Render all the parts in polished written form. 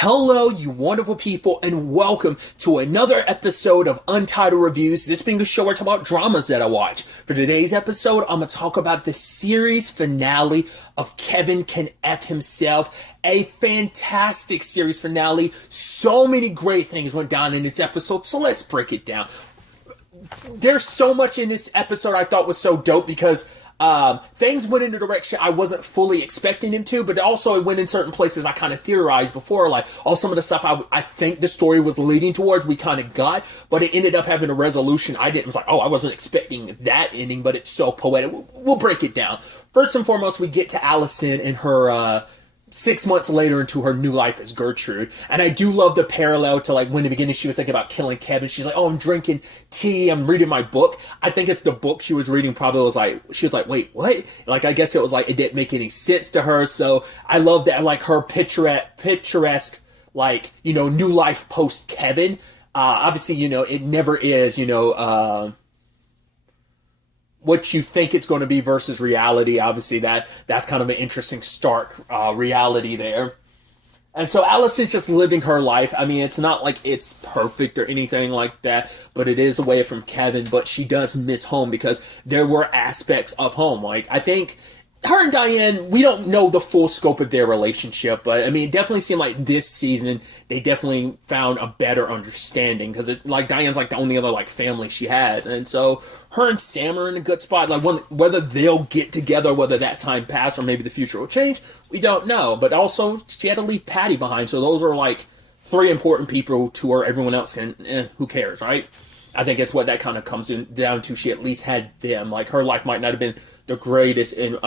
Hello, you wonderful people, and welcome to another episode of Untitled Reviews. This being a show where I talk about dramas that I watch. For today's episode, I'm going to talk about the series finale of Kevin Can F Himself. A fantastic series finale. So many great things went down in this episode, so let's break it down. There's so much in this episode I thought was so dope because things went in a direction I wasn't fully expecting them to, but also it went in certain places I kind of theorized before, like some of the stuff I think the story was leading towards we kind of got, but it ended up having a resolution I didn't. It was like, I wasn't expecting that ending, but it's so poetic. We'll break it down. First and foremost, we get to Allison and her 6 months later into her new life as Gertrude. And I do love the parallel to like when in the beginning she was thinking about killing Kevin. She's like, I'm drinking tea, I'm reading my book. I think it's the book she was reading probably was like, she was like, wait, what? Like, I guess it was like, it didn't make any sense to her. So I love that, like her picturesque, like, new life post Kevin. Obviously, it never is, what you think it's going to be versus reality. Obviously, that's kind of an interesting stark reality there. And so Allison's just living her life. I mean, it's not like it's perfect or anything like that, but it is away from Kevin. But she does miss home because there were aspects of home. Like, I think her and Diane, we don't know the full scope of their relationship, but I mean, it definitely seemed like this season they definitely found a better understanding because like Diane's like the only other like family she has, and so her and Sam are in a good spot. Like whether they'll get together, whether that time passed or maybe the future will change, we don't know. But also she had to leave Patty behind, so those are like three important people to her. Everyone else can, who cares, right? I think it's what that kind of comes down to. She at least had them. Like, her life might not have been the greatest in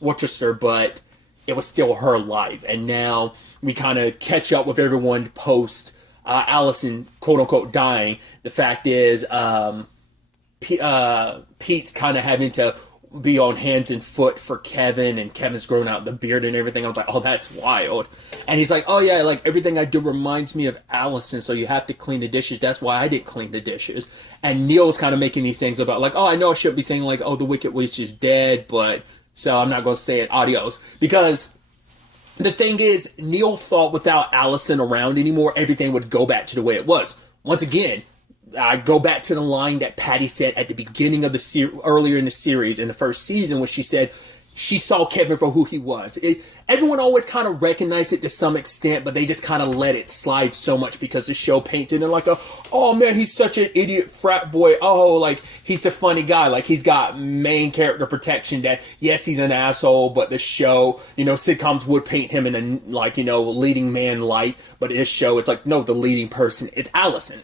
Worcester, but it was still her life. And now we kind of catch up with everyone post Allison, quote unquote, dying. The fact is, Pete's kind of having to be on hands and foot for Kevin, and Kevin's growing out the beard and everything. I was like, oh, that's wild. And he's like, oh yeah, like everything I do reminds me of Allison, so you have to clean the dishes. That's why I didn't clean the dishes. And Neil's kind of making these things about like, oh, I know I should be saying like, oh, the Wicked Witch is dead, but so I'm not going to say it, adios. Because the thing is, Neil thought without Allison around anymore, everything would go back to the way it was. Once again, I go back to the line that Patty said at the beginning of the earlier in the series, in the first season, when she said she saw Kevin for who he was. Everyone always kind of recognized it to some extent, but they just kind of let it slide so much because the show painted it like oh man, he's such an idiot frat boy. Oh, like he's a funny guy. Like he's got main character protection that, yes, he's an asshole, but the show, sitcoms would paint him in a, like, leading man light. But in this show, it's like, no, the leading person, it's Allison.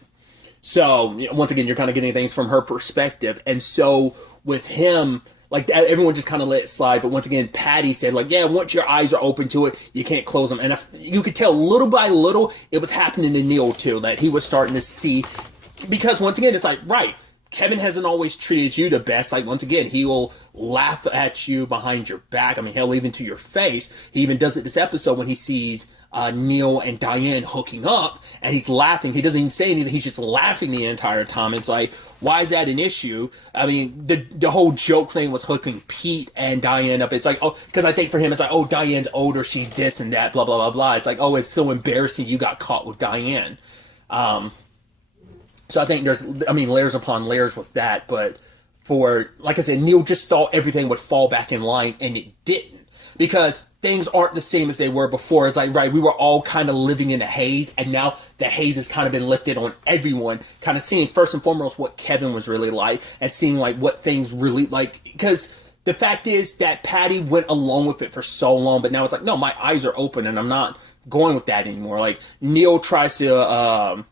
So, once again, you're kind of getting things from her perspective. And so, with him, like, everyone just kind of let it slide. But once again, Patty said, like, yeah, once your eyes are open to it, you can't close them. And you could tell little by little, it was happening to Neil, too, that he was starting to see. Because, once again, it's like, right, Kevin hasn't always treated you the best. Like, once again, he will laugh at you behind your back. I mean, hell, even to your face. He even does it this episode when he sees Neil and Diane hooking up, and he's laughing. He doesn't even say anything. He's just laughing the entire time. It's like, why is that an issue? I mean, the whole joke thing was hooking Pete and Diane up. It's like, oh, because I think for him, it's like, oh, Diane's older, she's this and that, blah, blah, blah, blah. It's like, oh, it's so embarrassing you got caught with Diane. So I think there's, layers upon layers with that. But like I said, Neil just thought everything would fall back in line, and it didn't. Because things aren't the same as they were before. It's like, right, we were all kind of living in a haze, and now the haze has kind of been lifted on everyone, kind of seeing first and foremost what Kevin was really like, and seeing like what things really like, because the fact is that Patty went along with it for so long, but now it's like, no, my eyes are open, and I'm not going with that anymore. Like, Neil tries to,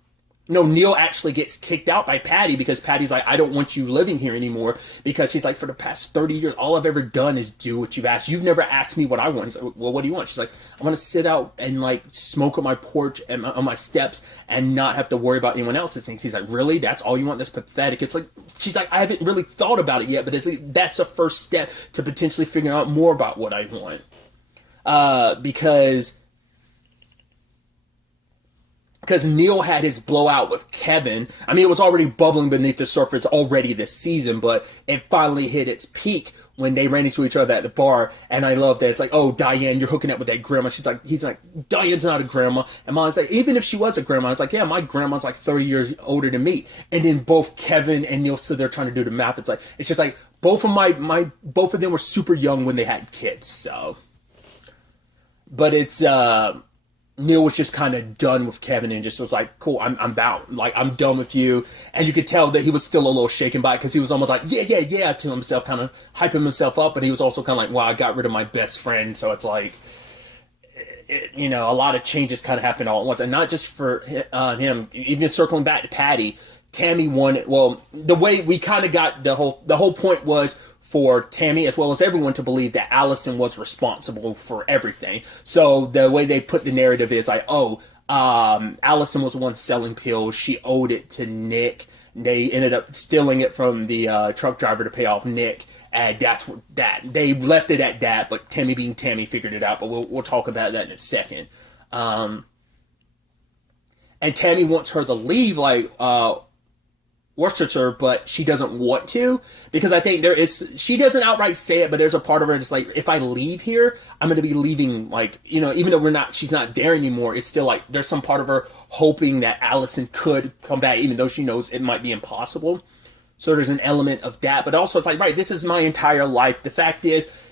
Neil actually gets kicked out by Patty because Patty's like, I don't want you living here anymore, because she's like, for the past 30 years, all I've ever done is do what you've asked. You've never asked me what I want. He's like, well, what do you want? She's like, I want to sit out and like smoke on my porch and on my steps and not have to worry about anyone else's things. He's like, really? That's all you want? That's pathetic. It's like, she's like, I haven't really thought about it yet, but that's a first step to potentially figuring out more about what I want. Because Neil had his blowout with Kevin. I mean, it was already bubbling beneath the surface already this season, but it finally hit its peak when they ran into each other at the bar, and I love that it's like, oh, Diane, you're hooking up with that grandma. He's like, Diane's not a grandma. And Molly's like, even if she was a grandma, it's like, yeah, my grandma's like 30 years older than me. And then both Kevin and Neil sit there trying to do the math. It's just like, both of them were super young when they had kids, so. But it's, Neil was just kind of done with Kevin and just was like, cool, I'm bound. Like, I'm done with you. And you could tell that he was still a little shaken by it because he was almost like, yeah, to himself, kind of hyping himself up. But he was also kind of like, wow, I got rid of my best friend. So it's like, a lot of changes kind of happened all at once. And not just for him, even circling back to Patty, Tammy wanted, well, the way we kind of got the whole point was for Tammy as well as everyone to believe that Allison was responsible for everything. So the way they put the narrative is like, Allison was the one selling pills. She owed it to Nick. They ended up stealing it from the truck driver to pay off Nick. And that's what they left it at that. But Tammy being Tammy figured it out. But we'll talk about that in a second. And Tammy wants her to leave, like, Worcester, but she doesn't want to, because I think she doesn't outright say it, but there's a part of her that's like, if I leave here, I'm going to be leaving, like, even though she's not there anymore, it's still like, there's some part of her hoping that Allison could come back, even though she knows it might be impossible. So there's an element of that, but also it's like, right, this is my entire life. The fact is,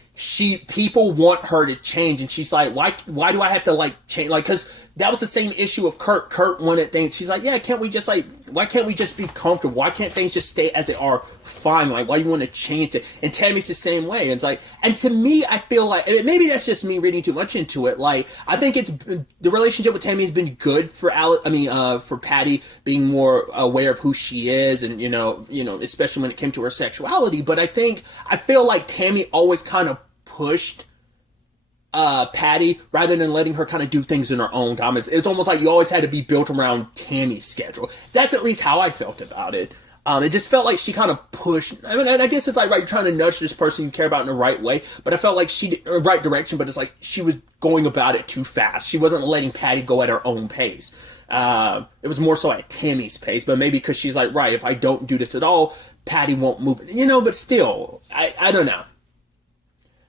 people want her to change, and she's like, why do I have to, like, change? Like, because that was the same issue of Kurt. Kurt wanted things. She's like, yeah, why can't we just be comfortable? Why can't things just stay as they are? Fine. Like, why do you want to change it? And Tammy's the same way. And it's like, and to me, I feel like, maybe that's just me reading too much into it. Like, I think the relationship with Tammy has been good for for Patty being more aware of who she is, and, especially when it came to her sexuality. But I feel like Tammy always kind of pushed Patty rather than letting her kind of do things in her own time. It's almost like you always had to be built around Tammy's schedule. That's at least how I felt about it. It just felt like she kind of pushed. I mean, I guess it's like, right, you're trying to nudge this person you care about in the right way, but I felt like right direction, but it's like she was going about it too fast. She wasn't letting Patty go at her own pace. It was more so at Tammy's pace, but maybe because she's like, right, if I don't do this at all, Patty won't move. But still, I don't know.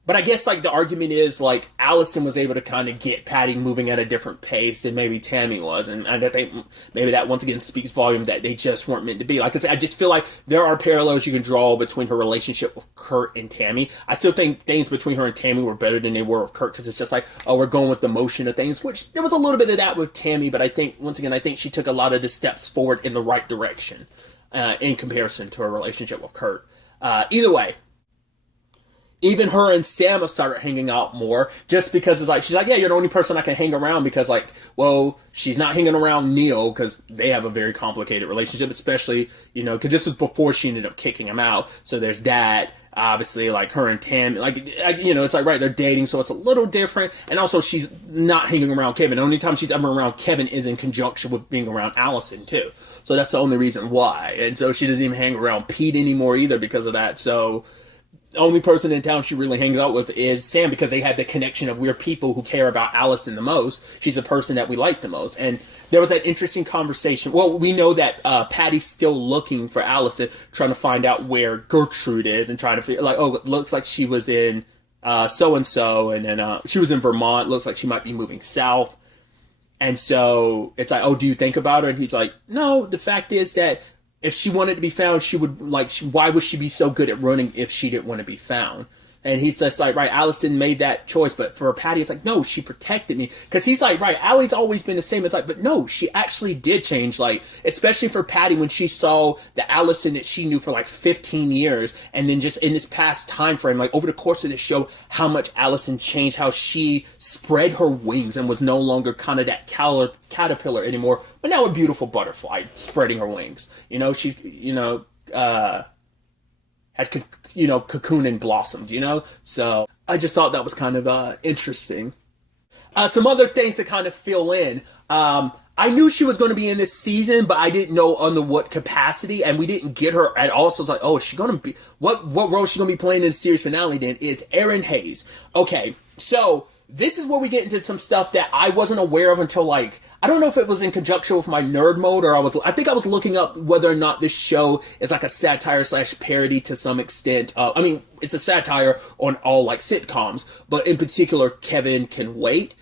But I guess, like, the argument is, like, Allison was able to kind of get Patty moving at a different pace than maybe Tammy was. And I think maybe that, once again, speaks volume that they just weren't meant to be. Like I said, I just feel like there are parallels you can draw between her relationship with Kurt and Tammy. I still think things between her and Tammy were better than they were with Kurt, because it's just like, we're going with the motion of things, which there was a little bit of that with Tammy, but I think, once again, she took a lot of the steps forward in the right direction in comparison to her relationship with Kurt. Either way, even her and Sam have started hanging out more, just because it's like, she's like, yeah, you're the only person I can hang around, because, like, well, she's not hanging around Neil, because they have a very complicated relationship, especially, because this was before she ended up kicking him out, so there's that. Obviously, like, her and Tam, like, it's like, right, they're dating, so it's a little different, and also she's not hanging around Kevin. The only time she's ever around Kevin is in conjunction with being around Allison, too, so that's the only reason why, and so she doesn't even hang around Pete anymore either because of that, so the only person in town she really hangs out with is Sam, because they had the connection of, we're people who care about Allison the most. She's the person that we like the most. And there was that interesting conversation. Well, we know that Patty's still looking for Allison, trying to find out where Gertrude is, and trying to figure, like, oh, it looks like she was in so-and-so, and then she was in Vermont. Looks like she might be moving south. And so it's like, oh, do you think about her? And he's like, no, the fact is that if she wanted to be found, she would, like, why would she be so good at running if she didn't want to be found? And he's just like, right, Allison made that choice, but for Patty, it's like, no, she protected me. Because he's like, right, Allie's always been the same. It's like, but no, she actually did change, like, especially for Patty, when she saw the Allison that she knew for like 15 years, and then just in this past time frame, like, over the course of the show, how much Allison changed, how she spread her wings and was no longer kind of that caterpillar anymore, but now a beautiful butterfly spreading her wings. She, had cocoon and blossomed, So I just thought that was kind of interesting. Some other things to kind of fill in. I knew she was going to be in this season, but I didn't know under what capacity, and we didn't get her at all. So it's like, oh, is she going to be, what role is she going to be playing in the series finale then? Is Erin Hayes. Okay, so this is where we get into some stuff that I wasn't aware of until, like, I don't know if it was in conjunction with my nerd mode, or I think I was looking up whether or not this show is like a satire / parody to some extent. I mean, it's a satire on all like sitcoms, but in particular, Kevin Can Wait,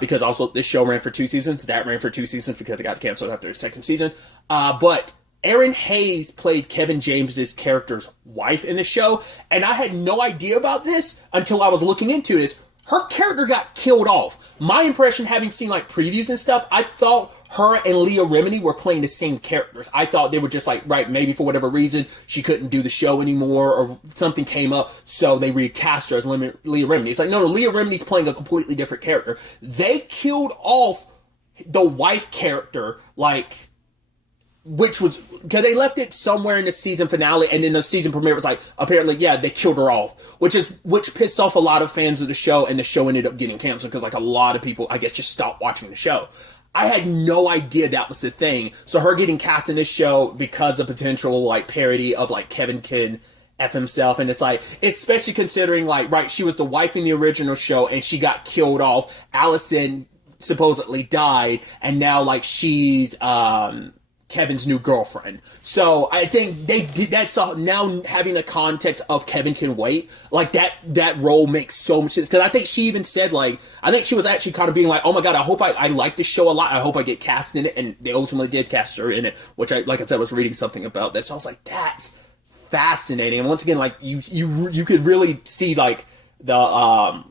because also this show ran for 2 seasons, that ran for 2 seasons because it got canceled after the second season. But Erin Hayes played Kevin James's character's wife in the show, and I had no idea about this until I was looking into this. Her character got killed off. My impression, having seen like previews and stuff, I thought her and Leah Remini were playing the same characters. I thought they were just like, right, maybe for whatever reason, she couldn't do the show anymore or something came up, so they recast her as Leah Remini. It's like, no, Leah Remini's playing a completely different character. They killed off the wife character, like, which was, because they left it somewhere in the season finale, and then the season premiere was like, apparently, yeah, they killed her off, which pissed off a lot of fans of the show, and the show ended up getting canceled, because like a lot of people, I guess, just stopped watching the show. I had no idea that was the thing, so her getting cast in this show because of potential, like, parody of, like, Kevin Can F himself, and it's like, especially considering, like, right, she was the wife in the original show, and she got killed off, Allison supposedly died, and now, like, she's, Kevin's new girlfriend. So I think they did that. So now having the context of Kevin Can Wait, like that role makes so much sense. Because I think she even said, like, I think she was actually kind of being like, oh my god, I hope I like this show a lot. I hope I get cast in it. And they ultimately did cast her in it, which like I said, I was reading something about this. So I was like, that's fascinating. And once again, like you could really see like the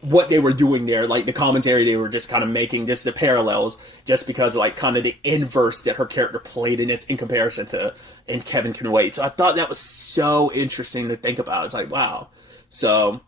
what they were doing there, like the commentary they were just kind of making, just the parallels, just because like kind of the inverse that her character played in this in comparison to in Kevin Can Wait. So I thought that was so interesting to think about. It's like, wow. So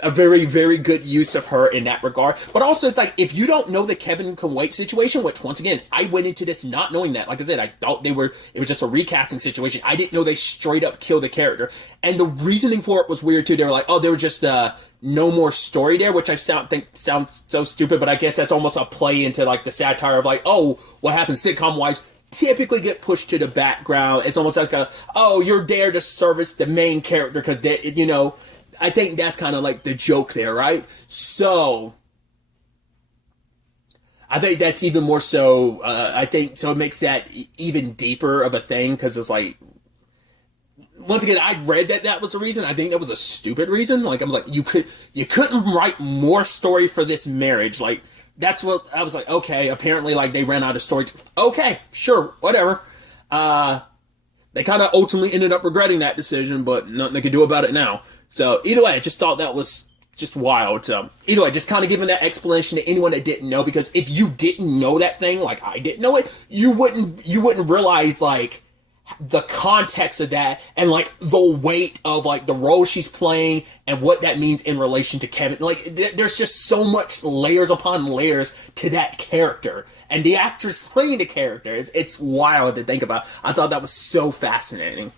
a very, very good use of her in that regard. But also, it's like, if you don't know the Kevin Can Wait situation, which, once again, I went into this not knowing that. Like I said, I thought it was just a recasting situation. I didn't know they straight up killed the character. And the reasoning for it was weird, too. They were like, oh, there were just no more story there, which I think sounds so stupid, but I guess that's almost a play into, like, the satire of, like, oh, what happens sitcom-wise typically get pushed to the background. It's almost like oh, you're there to service the main character because, you know, I think that's kind of like the joke there, right? So, I think that's even more so, I think, so it makes that even deeper of a thing, because it's like, once again, I read that was the reason. I think that was a stupid reason. Like, I was like, you couldn't write more story for this marriage. Like, that's what, I was like, okay, apparently, like, they ran out of story. Okay, sure, whatever. They kind of ultimately ended up regretting that decision, but nothing they could do about it now. So, either way, I just thought that was just wild. So, either way, just kind of giving that explanation to anyone that didn't know, because if you didn't know that thing, like I didn't know it, you wouldn't realize, like, the context of that, and, like, the weight of, like, the role she's playing, and what that means in relation to Kevin. Like, there's just so much layers upon layers to that character, and the actress playing the character, it's wild to think about. I thought that was so fascinating.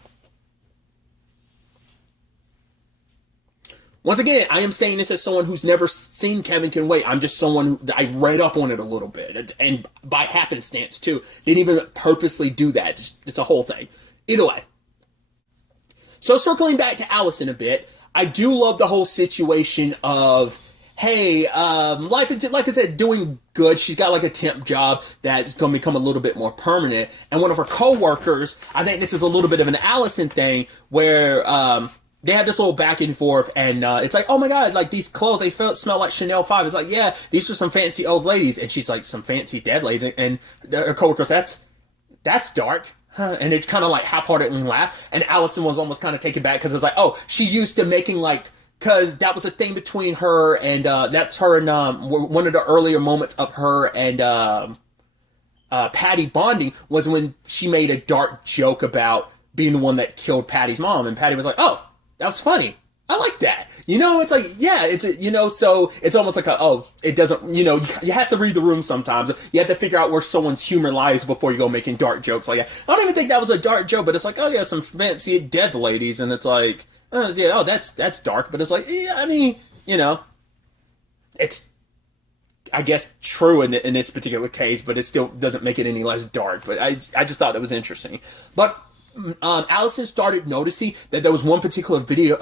Once again, I am saying this as someone who's never seen Kevin Can Wait. I'm just someone who, I read up on it a little bit, and by happenstance, too. Didn't even purposely do that. It's a whole thing. Either way. So, circling back to Allison a bit, I do love the whole situation of, hey, life is, like I said, doing good. She's got, like, a temp job that's going to become a little bit more permanent. And one of her co-workers, I think this is a little bit of an Allison thing, where, they had this little back and forth, and it's like, oh my god, like, these clothes, they smell like Chanel 5. It's like, yeah, these are some fancy old ladies. And she's like, some fancy dead ladies. And her coworker goes, that's dark. Huh? And it kind of like half-heartedly laughed. And Allison was almost kind of taken back, because it's like, oh, she's used to making, like, because that was a thing between her and, that's her and, one of the earlier moments of her and, Patty bonding was when she made a dark joke about being the one that killed Patty's mom. And Patty was like, oh, that was funny. I like that. You know, it's like, yeah, so it's almost like it doesn't, you have to read the room sometimes. You have to figure out where someone's humor lies before you go making dark jokes like that. I don't even think that was a dark joke, but it's like, oh yeah, some fancy dead ladies, and it's like, that's dark, but it's like, yeah, I mean, it's, I guess, true in this particular case, but it still doesn't make it any less dark. But I just thought that was interesting. But Allison started noticing that there was one particular vehicle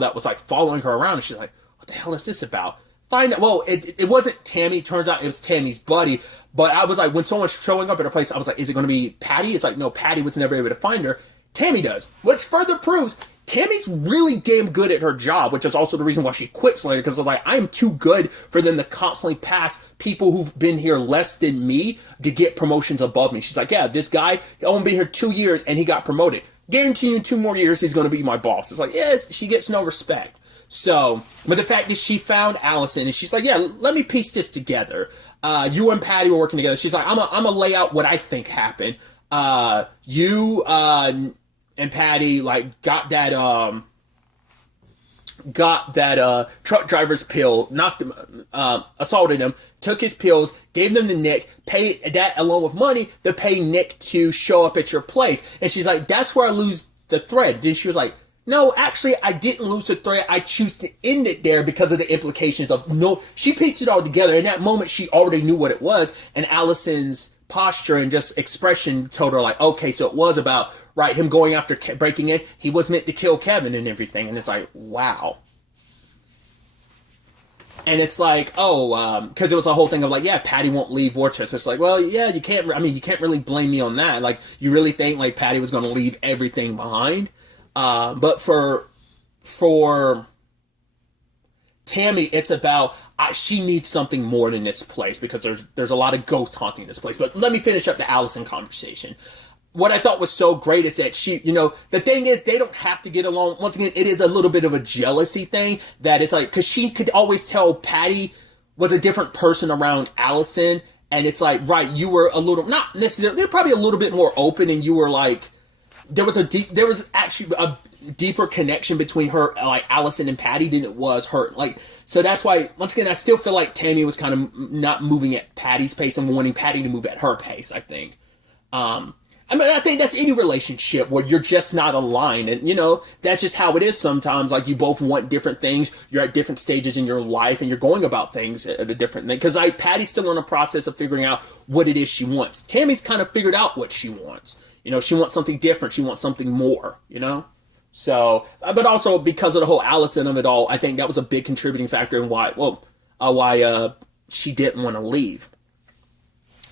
that was like following her around, and she's like, what the hell is this about? It wasn't Tammy. Turns out it was Tammy's buddy. But I was like, when someone's showing up at her place, I was like, is it going to be Patty? It's like, no, Patty was never able to find her. Tammy does, which further proves Tammy's really damn good at her job, which is also the reason why she quits later, because like, I am too good for them to constantly pass people who've been here less than me to get promotions above me. She's like, yeah, this guy, he only been here 2 years and he got promoted. Guarantee you 2 more years he's going to be my boss. It's like, yeah, she gets no respect. So, but the fact that she found Allison and she's like, yeah, let me piece this together. You and Patty were working together. She's like, I'm gonna lay out what I think happened. You and Patty like got that truck driver's pill, knocked him, assaulted him, took his pills, gave them to Nick, paid that along with money to pay Nick to show up at your place. And she's like, that's where I lose the thread. Then she was like, no, actually, I didn't lose the thread. I choose to end it there because of the implications of no. She pieced it all together. In that moment, she already knew what it was. And Allison's posture and just expression told her like, okay, so it was about, right, him going after breaking in. He was meant to kill Kevin and everything. And it's like, wow. And it's like, because it was a whole thing of like, yeah, Patty won't leave Worcester. It's like, well, yeah, you can't really blame me on that. Like, you really think like Patty was going to leave everything behind? But for Tammy, it's about, she needs something more than this place because there's a lot of ghost haunting this place. But let me finish up the Allison conversation. What I thought was so great is that she, the thing is, they don't have to get along. Once again, it is a little bit of a jealousy thing that it's like, because she could always tell Patty was a different person around Allison. And it's like, right, you were a little, not necessarily, probably a little bit more open, and you were like, there was actually a deeper connection between her, like Allison and Patty, than it was her. Like, so that's why, once again, I still feel like Tammy was kind of not moving at Patty's pace and wanting Patty to move at her pace, I think. I think that's any relationship where you're just not aligned. And, that's just how it is sometimes. Like, you both want different things. You're at different stages in your life and you're going about things at a different thing. Because Patty's still in the process of figuring out what it is she wants. Tammy's kind of figured out what she wants. She wants something different. She wants something more, So, but also because of the whole Allison of it all, I think that was a big contributing factor in why she didn't want to leave.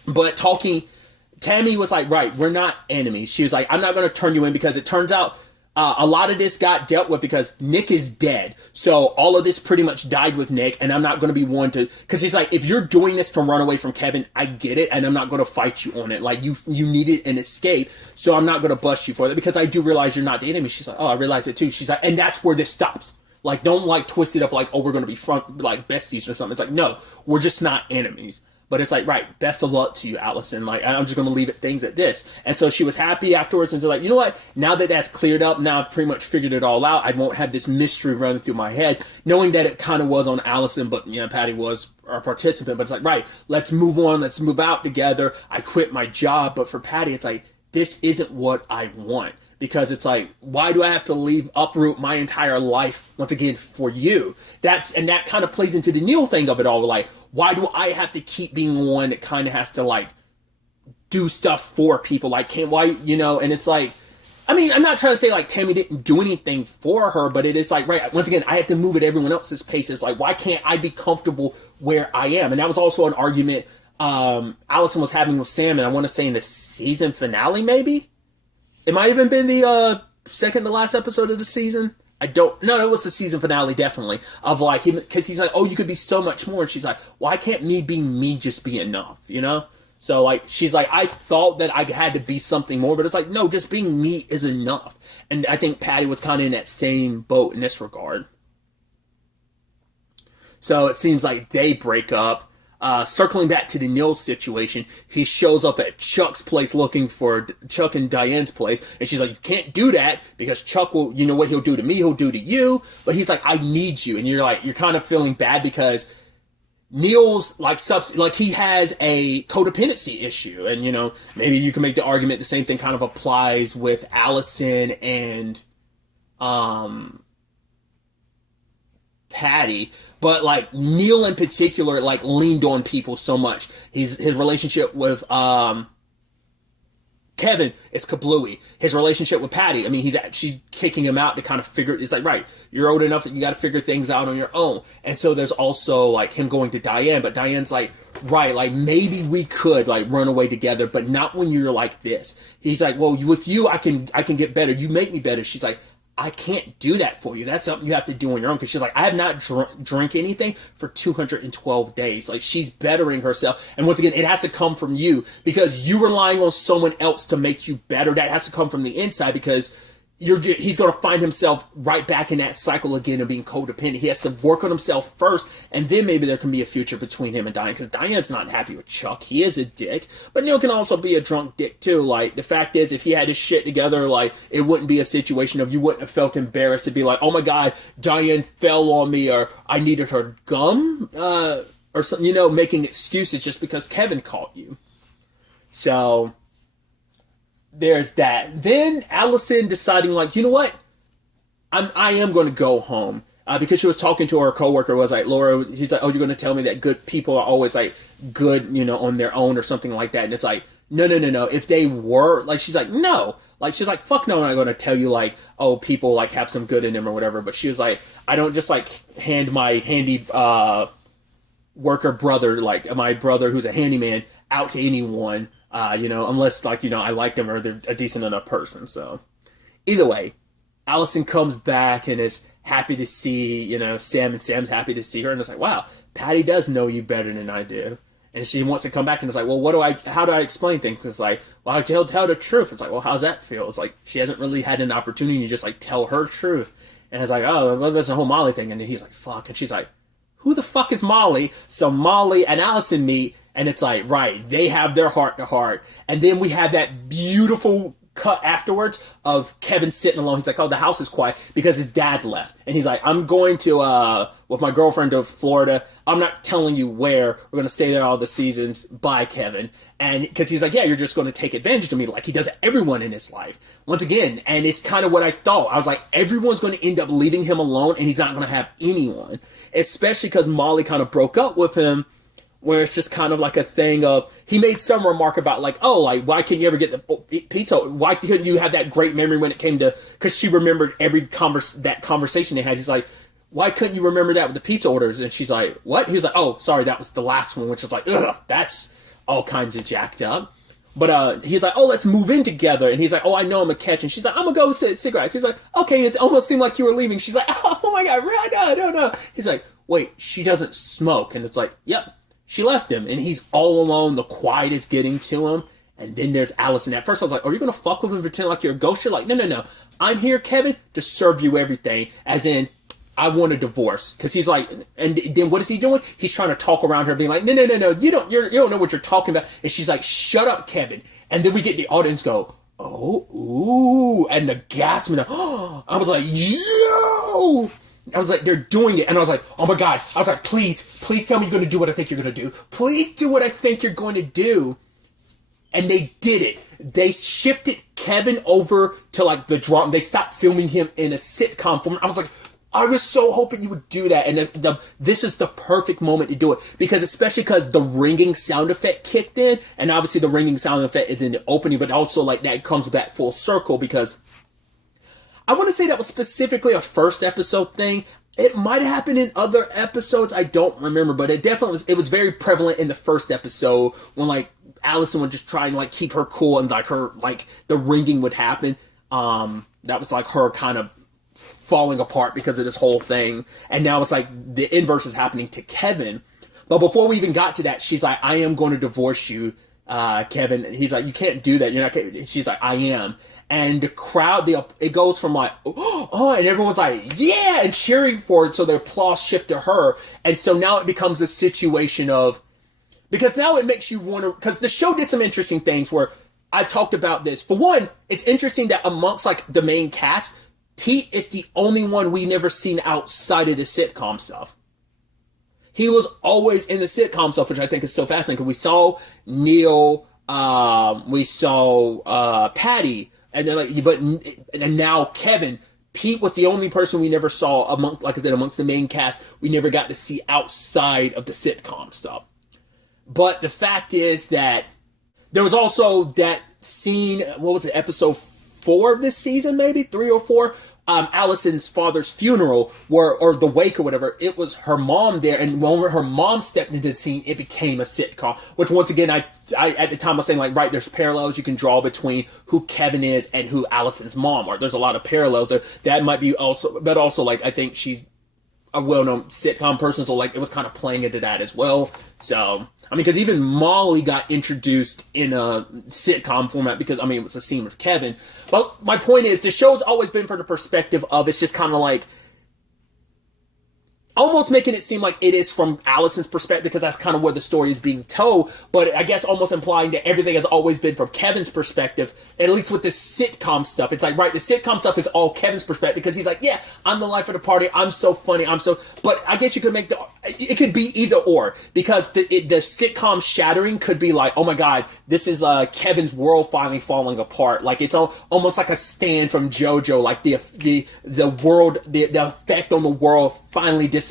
But Tammy was like, right, we're not enemies. She was like, I'm not going to turn you in because it turns out a lot of this got dealt with because Nick is dead. So all of this pretty much died with Nick, and I'm not going to be one to, because he's like, if you're doing this to run away from Kevin, I get it, and I'm not going to fight you on it. Like, you needed an escape, so I'm not going to bust you for that because I do realize you're not the enemy. She's like, oh, I realize it too. She's like, and that's where this stops. Like, don't like twist it up like, oh, we're going to be like besties or something. It's like, no, we're just not enemies. But it's like, right, best of luck to you, Allison. Like, I'm just going to leave things at this. And so she was happy afterwards and like, you know what? Now that that's cleared up, now I've pretty much figured it all out. I won't have this mystery running through my head, knowing that it kind of was on Allison, but, Patty was our participant. But it's like, right, let's move on. Let's move out together. I quit my job. But for Patty, it's like, this isn't what I want. Because it's like, why do I have to uproot my entire life once again for you? And that kind of plays into the Neil thing of it all. Like, why do I have to keep being one that kind of has to like do stuff for people? Like, and it's like, I'm not trying to say like Tammy didn't do anything for her, but it is like, right, once again, I have to move at everyone else's pace. It's like, why can't I be comfortable where I am? And that was also an argument Allison was having with Sam, and I want to say in the season finale, maybe? It might have even been the second to last episode of the season. No, it was the season finale, definitely. Of like, because he's like, oh, you could be so much more. And she's like, why can't me being me just be enough, So like, she's like, I thought that I had to be something more, but it's like, no, just being me is enough. And I think Patty was kind of in that same boat in this regard. So it seems like they break up. Circling back to the Neil situation, he shows up at Chuck's place looking for Chuck and Diane's place, and she's like, you can't do that because Chuck will, what he'll do to me, he'll do to you. But he's like, I need you. And you're kind of feeling bad because Neil's like he has a codependency issue. And, maybe you can make the argument the same thing kind of applies with Allison and, Patty, but like Neil in particular, like leaned on people so much. His relationship with Kevin Kevin, it's kablooey. His relationship with Patty, I mean, she's kicking him out to kind of figure, it's like, right, you're old enough that you got to figure things out on your own. And so there's also like him going to Diane, but Diane's like, right, like maybe we could like run away together, but not when you're like this. He's like, well, with you, I can get better. You make me better. She's like, I can't do that for you. That's something you have to do on your own. Because she's like, I have not drink anything for 212 days. Like, she's bettering herself. And once again, it has to come from you. Because you relying on someone else to make you better. That has to come from the inside. Because he's going to find himself right back in that cycle again of being codependent. He has to work on himself first. And then maybe there can be a future between him and Diane. Because Diane's not happy with Chuck. He is a dick. But Neil can also be a drunk dick too. Like, the fact is, if he had his shit together, like, it wouldn't be a situation of you wouldn't have felt embarrassed to be like, oh my God, Diane fell on me, or I needed her gum, or something, you know, making excuses just because Kevin caught you. So there's that. Then Allison deciding, like, you know what? I am going to go home. Because she was talking to her coworker, was like, Laura, he's like, oh, you're going to tell me that good people are always, like, good, you know, on their own or something like that. And it's like, no. If they were, like, she's like, no. Like, she's like, fuck no, I'm not going to tell you, like, oh, people, like, have some good in them or whatever. But she was like, I don't just, like, hand my handy worker brother, like, my brother who's a handyman, out to anyone. You know, unless, like, you know, I like them or they're a decent enough person. So either way, Allison comes back and is happy to see, you know, Sam, and Sam's happy to see her. And it's like, wow, Patty does know you better than I do. And she wants to come back and it's like, well, how do I explain things? It's like, well, I tell the truth. It's like, well, how's that feel? It's like, she hasn't really had an opportunity to just, like, tell her truth. And it's like, oh, well, there's a whole Molly thing. And then he's like, fuck. And she's like, who the fuck is Molly? So Molly and Allison meet, and it's like, right, they have their heart to heart. And then we have that beautiful cut afterwards of Kevin sitting alone. He's like, oh, the house is quiet because his dad left. And he's like, I'm going to, with my girlfriend to Florida. I'm not telling you where. We're going to stay there all the seasons. Bye, Kevin. And because he's like, yeah, you're just going to take advantage of me like he does everyone in his life. Once again, and it's kind of what I thought. I was like, everyone's going to end up leaving him alone and he's not going to have anyone. Especially because Molly kind of broke up with him, where it's just kind of like a thing of, he made some remark about like, oh, like, why couldn't you ever get the pizza? Why couldn't you have that great memory when it came to, because she remembered every that conversation they had. He's like, why couldn't you remember that with the pizza orders? And she's like, what? He was like, oh, sorry, that was the last one, which was like, ugh, that's all kinds of jacked up. But he's like, oh, let's move in together. And he's like, oh, I know I'm a catch. And she's like, I'm going to go sit cigarettes. He's like, okay, it almost seemed like you were leaving. She's like, oh my God, no. He's like, wait, she doesn't smoke. And it's like, yep, she left him. And he's all alone. The quiet is getting to him. And then there's Allison. At first I was like, are you going to fuck with him and pretend like you're a ghost? You're like, no. I'm here, Kevin, to serve you everything. As in, I want a divorce. Because he's like, and then what is he doing? He's trying to talk around her, being like, no, you don't know what you're talking about. And she's like, shut up, Kevin. And then we get the audience go, oh, ooh, and the gasp, and I was like, yo! I was like, they're doing it. And I was like, oh my God. I was like, please tell me you're going to do what I think you're going to do. Please do what I think you're going to do. And they did it. They shifted Kevin over to like the drama. They stopped filming him in a sitcom form. I was like, I was so hoping you would do that. And this is the perfect moment to do it. Because especially because the ringing sound effect kicked in. And obviously the ringing sound effect is in the opening. But also like that comes back full circle. Because I want to say that was specifically a first episode thing. It might have happened in other episodes. I don't remember. But it definitely was. It was very prevalent in the first episode. When like Allison would just try and like keep her cool. And like her, like the ringing would happen. That was like her kind of falling apart because of this whole thing. And now it's like the inverse is happening to Kevin. But before we even got to that, she's like, I am going to divorce you, Kevin. And he's like, you can't do that. You're not. She's like, I am. And the crowd, it goes from like, oh, and everyone's like, yeah, and cheering for it. So the applause shift to her. And so now it becomes a situation of, because now it makes you wonder, because the show did some interesting things where I've talked about this. For one, it's interesting that amongst like the main cast, Pete is the only one we never seen outside of the sitcom stuff. He was always in the sitcom stuff, which I think is so fascinating. Because we saw Neil, we saw Patty, and then and now Kevin. Pete was the only person we never saw amongst the main cast. We never got to see outside of the sitcom stuff. But the fact is that there was also that scene, what was it, episode 4 of this season, maybe 3 or 4, Allison's father's funeral, or the wake or whatever, it was her mom there, and when her mom stepped into the scene, it became a sitcom, which once again, I at the time was saying, like, right, there's parallels you can draw between who Kevin is and who Allison's mom are. There's a lot of parallels there. That might be also, but also, like, I think she's a well-known sitcom person, so, like, it was kind of playing into that as well. So, I mean, because even Molly got introduced in a sitcom format because, I mean, it was a scene with Kevin. But my point is, the show's always been from the perspective of, it's just kind of like, almost making it seem like it is from Allison's perspective because that's kind of where the story is being told, but I guess almost implying that everything has always been from Kevin's perspective, at least with the sitcom stuff. It's like, right, the sitcom stuff is all Kevin's perspective because he's like, yeah, I'm the life of the party, I'm so funny, but I guess you could make it could be either or, because the sitcom shattering could be like, oh my god, this is Kevin's world finally falling apart, like it's almost like a stand from JoJo, like the world, the effect on the world finally disappeared.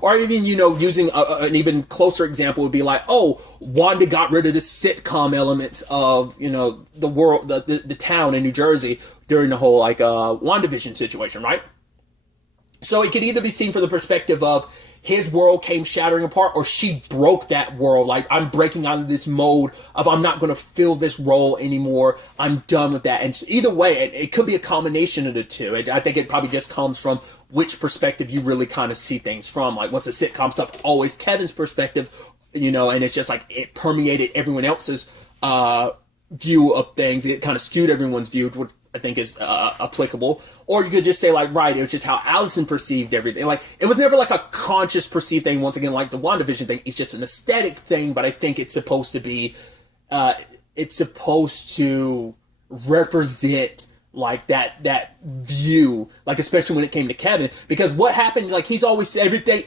Or even, using an even closer example would be like, oh, Wanda got rid of the sitcom elements of, the world, the town in New Jersey during the whole, like, WandaVision situation, right? So it could either be seen from the perspective of his world came shattering apart, or she broke that world. Like, I'm breaking out of this mode of I'm not going to fill this role anymore. I'm done with that. And so either way, it could be a combination of the two. I think it probably just comes from which perspective you really kind of see things from. Like, what's the sitcom stuff? Always Kevin's perspective, and it's just like it permeated everyone else's view of things. It kind of skewed everyone's view, which I think is applicable. Or you could just say, like, right, it was just how Allison perceived everything. Like, it was never like a conscious perceived thing, once again, like the WandaVision thing. It's just an aesthetic thing, but I think it's supposed to be, it's supposed to represent, like, that view, like, especially when it came to Kevin, because what happened, like, he's always said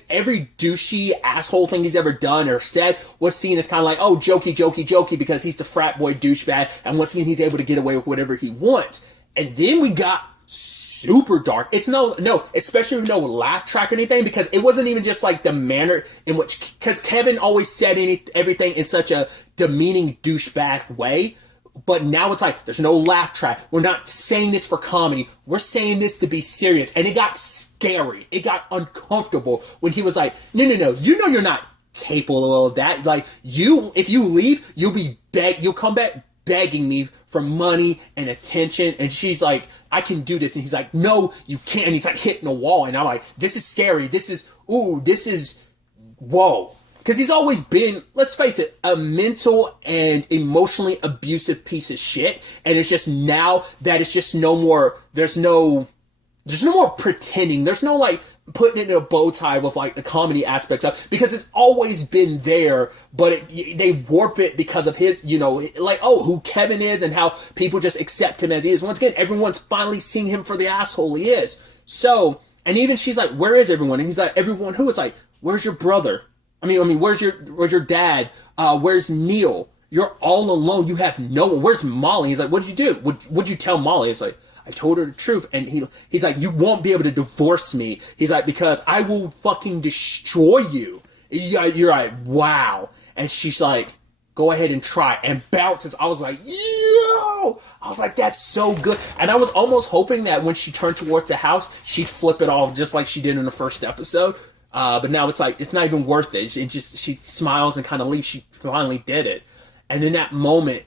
every douchey asshole thing he's ever done or said was seen as kind of like, oh, jokey, because he's the frat boy douchebag, and once again, he's able to get away with whatever he wants. And then we got super dark. It's no, especially with no laugh track or anything, because it wasn't even just like the manner in which, because Kevin always said everything in such a demeaning douchebag way. But now it's like, there's no laugh track. We're not saying this for comedy. We're saying this to be serious. And it got scary. It got uncomfortable when he was like, no. You're not capable of that. Like, if you leave, you'll come back begging me for money and attention. And she's like, I can do this. And he's like, no, you can't. And he's like hitting a wall. And I'm like, this is scary. This is, whoa. Because he's always been, let's face it, a mental and emotionally abusive piece of shit. And it's just now that it's just no more, there's no more pretending. There's no, like, putting it in a bow tie with, like, the comedy aspects of, because it's always been there, but they warp it because of his, like, oh, who Kevin is and how people just accept him as he is. Once again, everyone's finally seeing him for the asshole he is. So, and even she's like, where is everyone? And he's like, everyone who? It's like, where's your brother? I mean, where's your dad? Where's Neil? You're all alone. You have no one. Where's Molly? He's like, what'd you do? What'd you tell Molly? It's like, I told her the truth. And he's like, you won't be able to divorce me. He's like, because I will fucking destroy you. You're like, wow. And she's like, go ahead and try. And bounces. I was like, yo! I was like, that's so good. And I was almost hoping that when she turned towards the house, she'd flip it off just like she did in the first episode. But now it's like, it's not even worth it. She smiles and kind of leaves. She finally did it. And in that moment,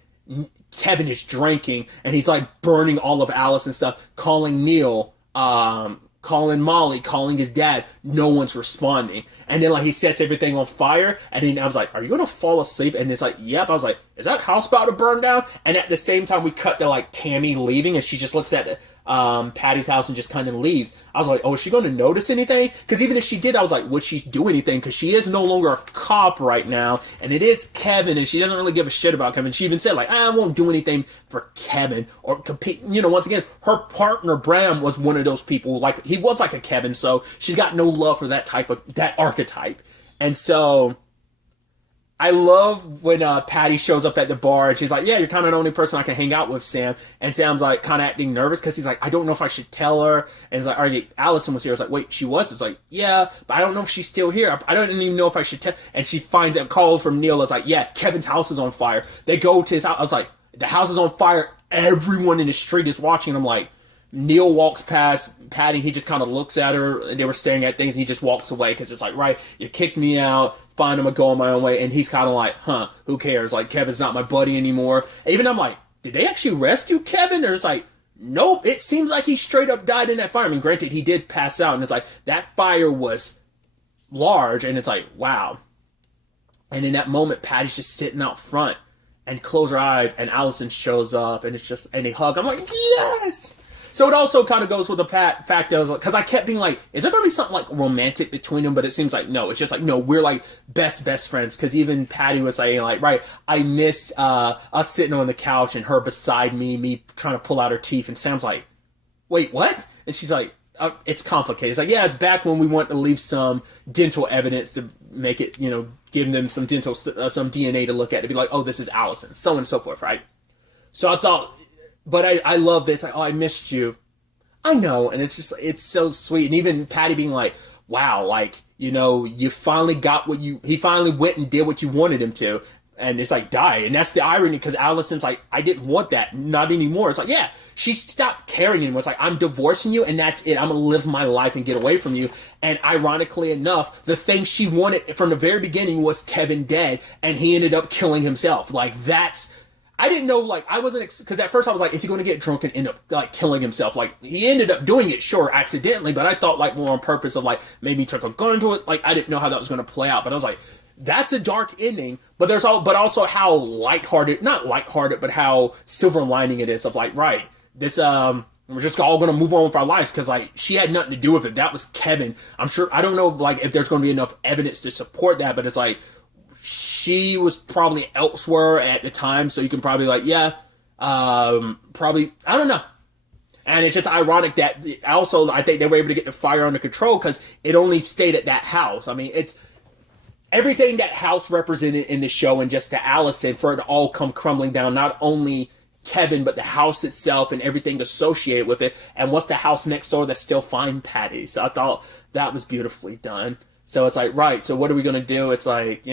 Kevin is drinking and he's like burning all of Alice and stuff, calling Neil, calling Molly, calling his dad. No one's responding. And then, like, he sets everything on fire. And then I was like, are you going to fall asleep? And it's like, yep. I was like, is that house about to burn down? And at the same time, we cut to, like, Tammy leaving, and she just looks at Patty's house and just kind of leaves. I was like, oh, is she going to notice anything? Because even if she did, I was like, would she do anything? Because she is no longer a cop right now, and it is Kevin, and she doesn't really give a shit about Kevin. She even said, like, I won't do anything for Kevin or compete. Once again, her partner Bram was one of those people, like, he was like a Kevin, so she's got no love for that archetype. And so I love when Patty shows up at the bar and she's like, yeah, you're kind of the only person I can hang out with, Sam. And Sam's like kind of acting nervous because he's like, I don't know if I should tell her. And he's like, Allison was here. I was like, wait, she was? It's like, yeah, but I don't know if she's still here. I don't even know if I should tell. And she finds a call from Neil. It's like, yeah, Kevin's house is on fire. They go to his house. I was like, The house is on fire. Everyone in the street is watching. I'm like, Neil walks past Patty. He just kind of looks at her. And they were staring at things. And he just walks away because it's like, right, you kicked me out. Fine, I'm going to go on my own way. And he's kind of like, huh, who cares? Like, Kevin's not my buddy anymore. And even I'm like, did they actually rescue Kevin? Or it's like, nope. It seems like he straight up died in that fire. I mean, granted, he did pass out. And it's like, that fire was large. And it's like, wow. And in that moment, Patty's just sitting out front and close her eyes. And Allison shows up. And it's just, and they hug. I'm like, yes! So it also kind of goes with the fact that I was like, because I kept being like, is there going to be something like romantic between them? But it seems like no. It's just like, no, we're like best friends. Because even Patty was saying like, right, I miss us sitting on the couch and her beside me trying to pull out her teeth. And Sam's like, wait, what? And she's like, it's complicated. It's like, yeah, it's back when we want to leave some dental evidence to make it, give them some dental, some DNA to look at to be like, oh, this is Allison, so on and so forth, right? So I thought. But I love this. Like, oh, I missed you. I know. And it's just, it's so sweet. And even Patty being like, wow, like, you finally got he finally went and did what you wanted him to. And it's like, die. And that's the irony because Allison's like, I didn't want that. Not anymore. It's like, yeah, she stopped caring anymore. It's like, I'm divorcing you and that's it. I'm going to live my life and get away from you. And ironically enough, the thing she wanted from the very beginning was Kevin dead. And he ended up killing himself. Like, I didn't know, like, I wasn't, because at first I was like, is he going to get drunk and end up, like, killing himself? Like, he ended up doing it, sure, accidentally, but I thought, like, more on purpose of, like, maybe he took a gun to it. Like, I didn't know how that was going to play out, but I was like, that's a dark ending, but also how not lighthearted, but how silver lining it is of, like, right, this, we're just all going to move on with our lives, because, like, she had nothing to do with it. That was Kevin. I'm sure, I don't know, like, if there's going to be enough evidence to support that, but it's like, she was probably elsewhere at the time, so you can probably probably, I don't know. And it's just ironic that also, I think they were able to get the fire under control because it only stayed at that house. I mean, it's everything that house represented in the show and just to Allison for it to all come crumbling down, not only Kevin, but the house itself and everything associated with it. And what's the house next door that's still fine Patty? So I thought that was beautifully done. So it's like, right, so what are we going to do? It's like,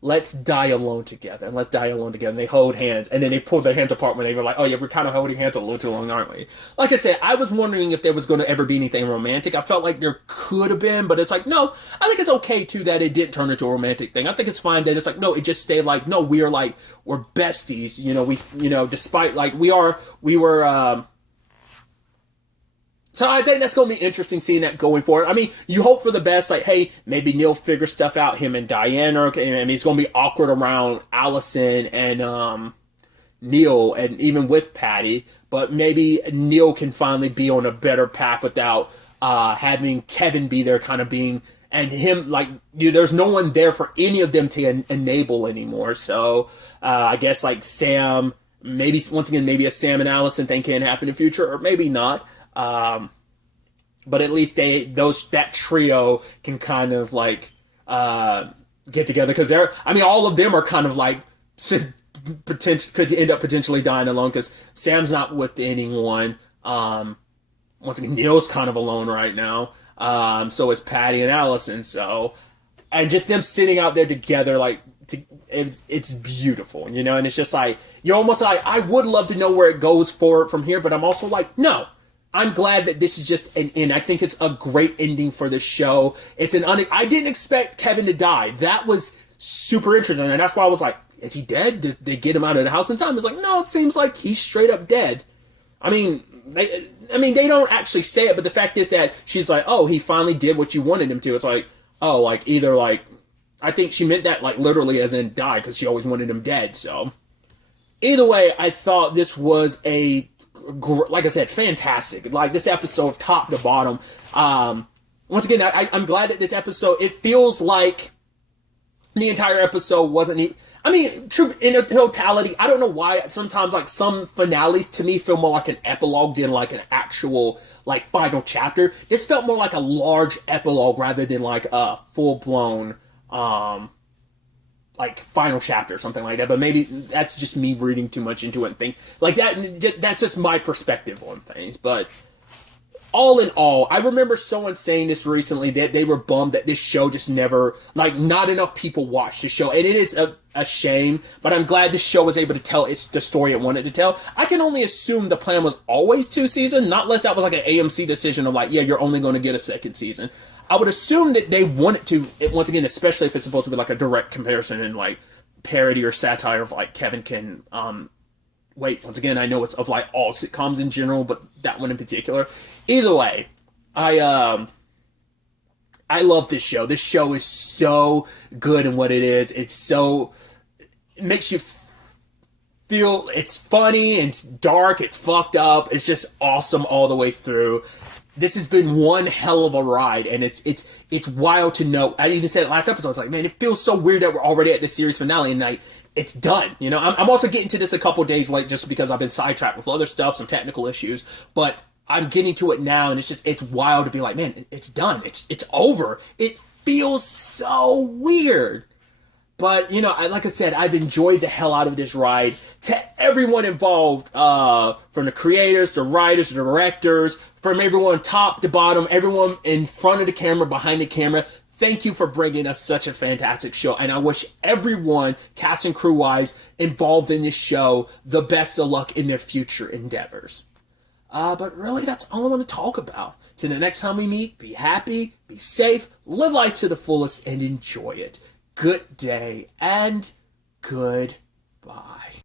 let's die alone together. And let's die alone together. And they hold hands. And then they pull their hands apart when they were like, oh yeah, we're kind of holding hands a little too long, aren't we? Like I said, I was wondering if there was going to ever be anything romantic. I felt like there could have been, but it's like, no, I think it's okay too that it didn't turn into a romantic thing. I think it's fine that it's like, no, it just stayed like, no, we're besties. Despite like we were, so I think that's going to be interesting seeing that going forward. I mean, you hope for the best. Like, hey, maybe Neil figures stuff out, him and Diana. Okay, I mean, it's going to be awkward around Allison and Neil and even with Patty. But maybe Neil can finally be on a better path without having Kevin be there kind of being... And him, like, there's no one there for any of them to enable anymore. So I guess, like, Sam... Maybe, once again, maybe a Sam and Allison thing can happen in the future. Or maybe not. But at least that trio can kind of like get together because all of them are kind of like could end up potentially dying alone because Sam's not with anyone. Once again, Neil's kind of alone right now. So is Patty and Allison. So, and just them sitting out there together, like it's beautiful, and it's just like you're almost like I would love to know where it goes forward from here, but I'm also like no. I'm glad that this is just an end. I think it's a great ending for the show. I didn't expect Kevin to die. That was super interesting. And that's why I was like, is he dead? Did they get him out of the house in time? It's like, no, it seems like he's straight up dead. I mean, they don't actually say it, but the fact is that she's like, oh, he finally did what you wanted him to. It's like, oh, like either like, I think she meant that like literally as in die because she always wanted him dead. So either way, I thought this was like I said, fantastic. Like this episode, top to bottom. Once again, I'm glad that this episode, it feels like the entire episode wasn't even, true, in totality, I don't know why sometimes like some finales to me feel more like an epilogue than like an actual like final chapter. This felt more like a large epilogue rather than like a full-blown like final chapter or something like that, but maybe that's just me reading too much into it and think like that. That's just my perspective on things. But all in all, I remember someone saying this recently that they were bummed that this show just never, like, not enough people watched the show. And it is a shame, but I'm glad this show was able to tell the story it wanted to tell. I can only assume the plan was always 2 seasons, not unless that was like an AMC decision of like, yeah, you're only going to get a second season. I would assume that they wanted to, once again, especially if it's supposed to be like a direct comparison and like parody or satire of like Kevin can, once again, I know it's of like all sitcoms in general, but that one in particular. Either way, I love this show. This show is so good in what it is. It makes you feel, it's funny, it's dark, it's fucked up. It's just awesome all the way through. This has been one hell of a ride, and it's wild to know. I even said it last episode. I was like, man, it feels so weird that we're already at the series finale, and like, it's done. You know, I'm also getting to this a couple days late just because I've been sidetracked with other stuff, some technical issues, but I'm getting to it now, and it's wild to be like, man, it's done. It's over. It feels so weird. But, you know, like I said, I've enjoyed the hell out of this ride. To everyone involved, from the creators, the writers, the directors, from everyone top to bottom, everyone in front of the camera, behind the camera, thank you for bringing us such a fantastic show. And I wish everyone, cast and crew-wise, involved in this show the best of luck in their future endeavors. But really, that's all I want to talk about. Till the next time we meet, be happy, be safe, live life to the fullest, and enjoy it. Good day and goodbye.